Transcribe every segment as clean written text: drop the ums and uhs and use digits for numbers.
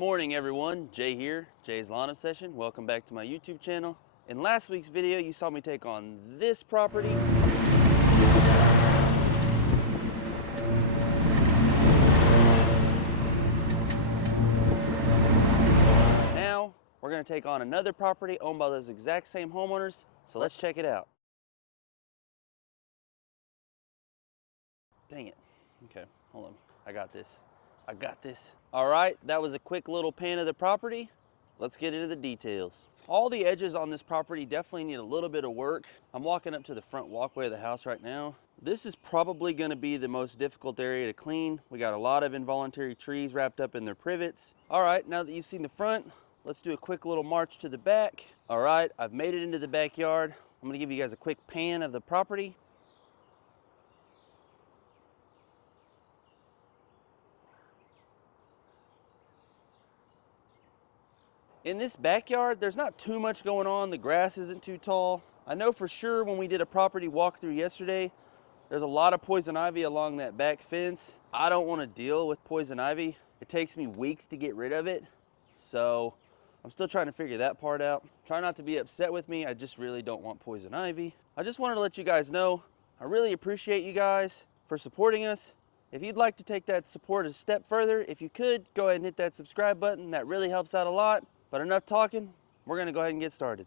morning everyone, Jay here, Jay's Lawn Obsession. Welcome back to my YouTube channel. In last week's video, you saw me take on this property. Now, we're gonna take on another property owned by those exact same homeowners, so let's check it out. Dang it. Okay, hold on. I got this. All right, that was a quick little pan of the property. Let's get into the details. All the edges on this property definitely need a little bit of work. I'm walking up to the front walkway of the house right now. This is probably gonna be the most difficult area to clean. We got a lot of involuntary trees wrapped up in their privets. All right, now that you've seen the front, let's do a quick little march to the back. All right, I've made it into the backyard. I'm gonna give you guys a quick pan of the property. In this backyard, there's not too much going on. The grass isn't too tall. I know for sure when we did a property walkthrough yesterday, there's a lot of poison ivy along that back fence. I don't want to deal with poison ivy. It takes me weeks to get rid of it. So I'm still trying to figure that part out. Try not to be upset with me. I just really don't want poison ivy. I just wanted to let you guys know, I really appreciate you guys for supporting us. If you'd like to take that support a step further, if you could, go ahead and hit that subscribe button. That really helps out a lot. But enough talking, we're gonna go ahead and get started.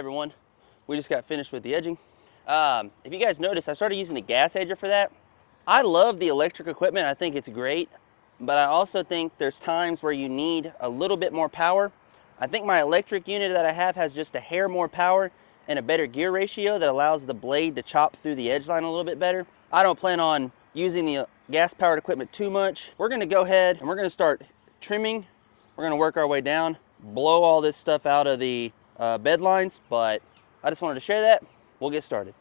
everyone. We just got finished with the edging. If you guys noticed, I started using the gas edger for that. I love the electric equipment. I think it's great, but I also think there's times where you need a little bit more power. I think my electric unit that I have has just a hair more power and a better gear ratio that allows the blade to chop through the edge line a little bit better. I don't plan on using the gas powered equipment too much. We're gonna go ahead and we're gonna start trimming. We're gonna work our way down, blow all this stuff out of the bed lines, but I just wanted to share that. We'll get started.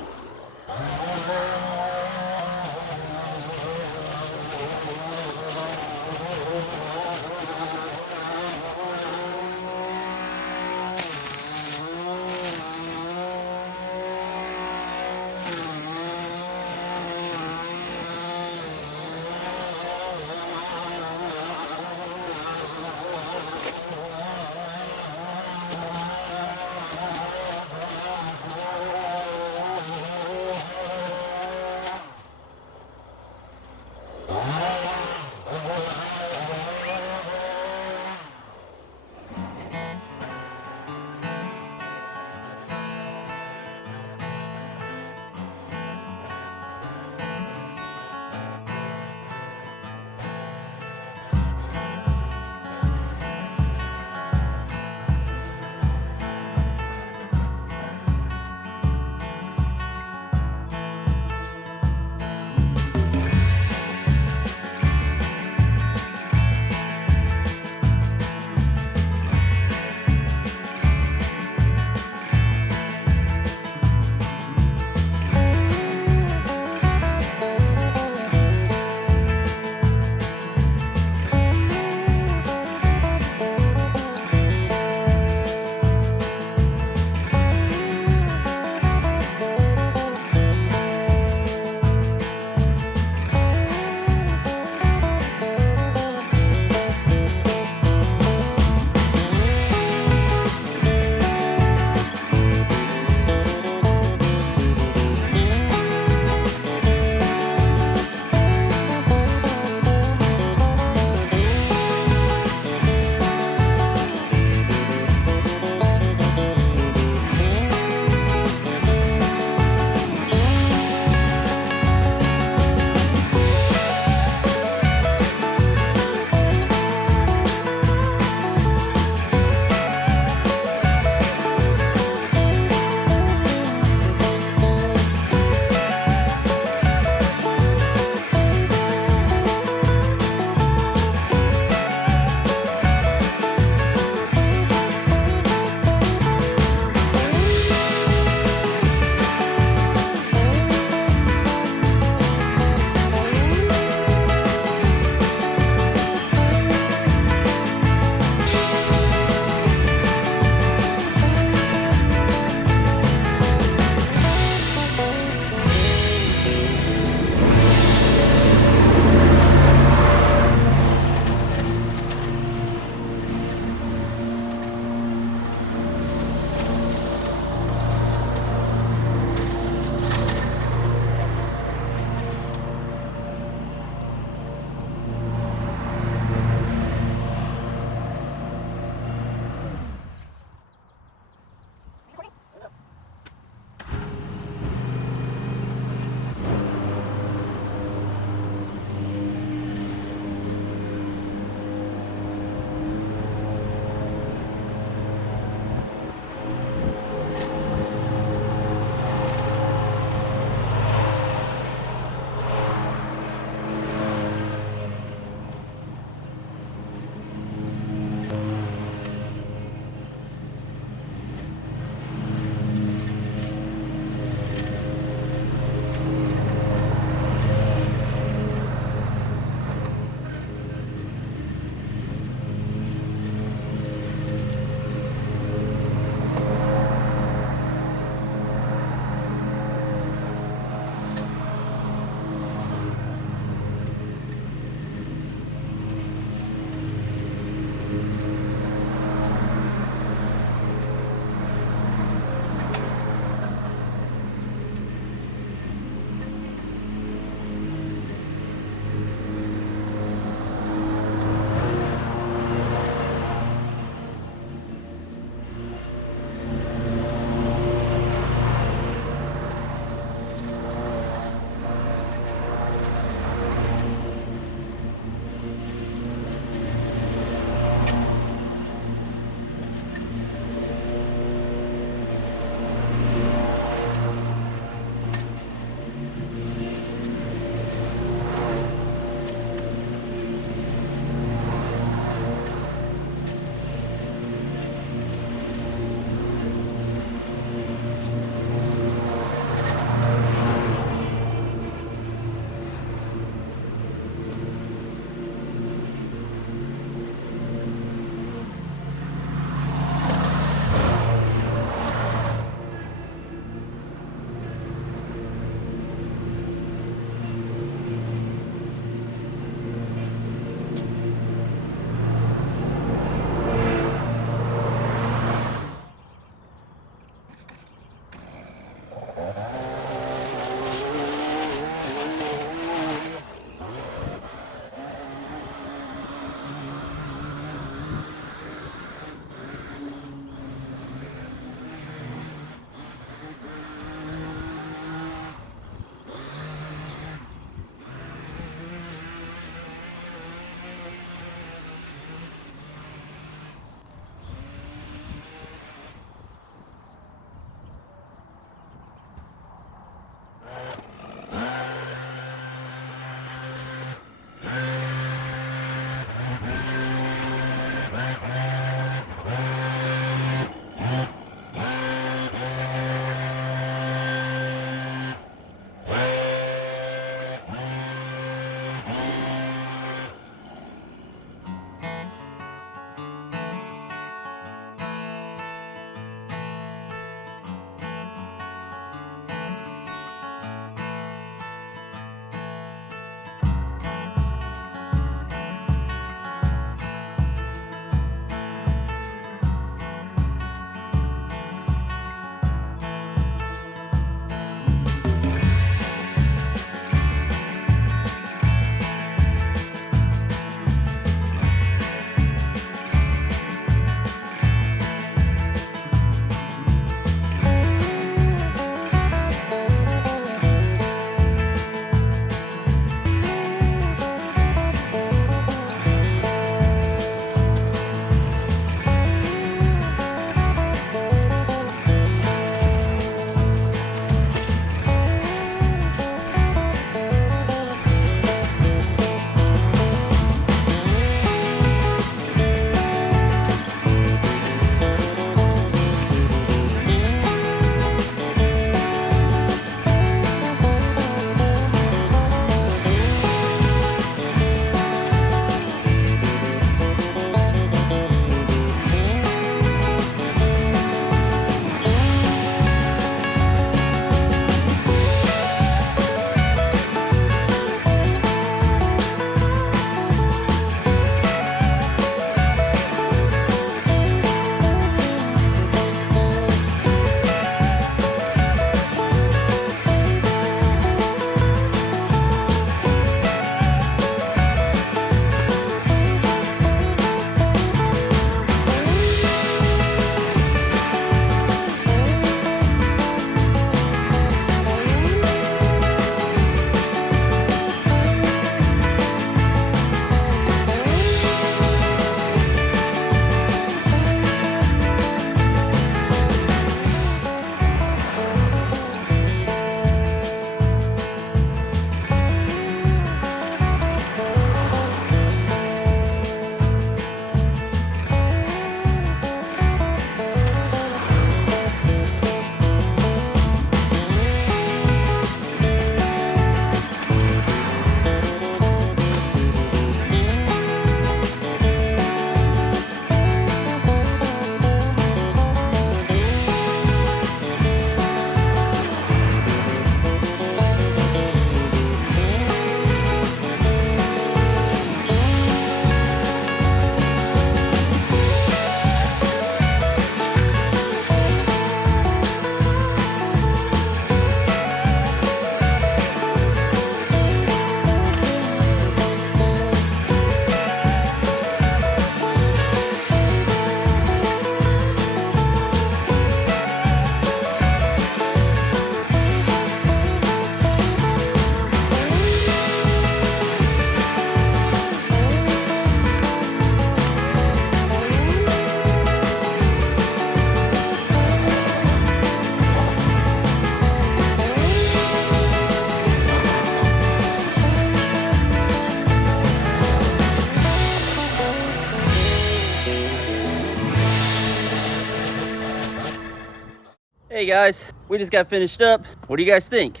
Hey guys, we just got finished up. What do you guys think?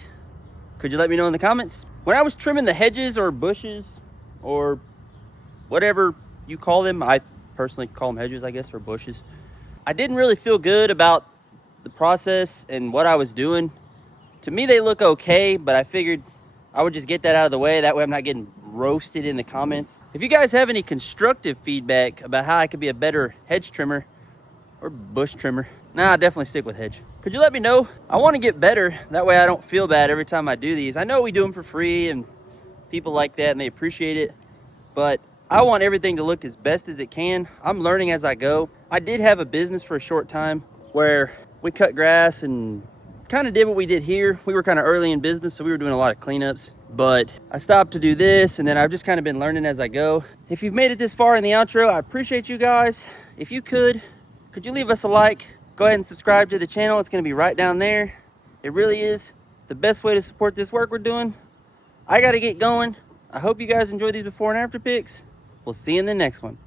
Could you let me know in the comments? When I was trimming the hedges or bushes or whatever you call them, I personally call them hedges, I guess, or bushes, I didn't really feel good about the process and what I was doing. To me, they look okay, but I figured I would just get that out of the way. That way I'm not getting roasted in the comments. If you guys have any constructive feedback about how I could be a better hedge trimmer or bush trimmer, nah, definitely stick with hedge. Could you let me know? I want to get better. That way I don't feel bad every time I do these. I know we do them for free and people like that and they appreciate it, but I want everything to look as best as it can. I'm learning as I go. I did have a business for a short time where we cut grass and kind of did what we did here. We were kind of early in business, so we were doing a lot of cleanups, but I stopped to do this, and then I've just kind of been learning as I go. If you've made it this far in the outro, I appreciate you guys. If you could you leave us a like? Go ahead and subscribe to the channel. It's going to be right down there. It really is the best way to support this work we're doing. I got to get going. I hope you guys enjoy these before and after pics. We'll see you in the next one.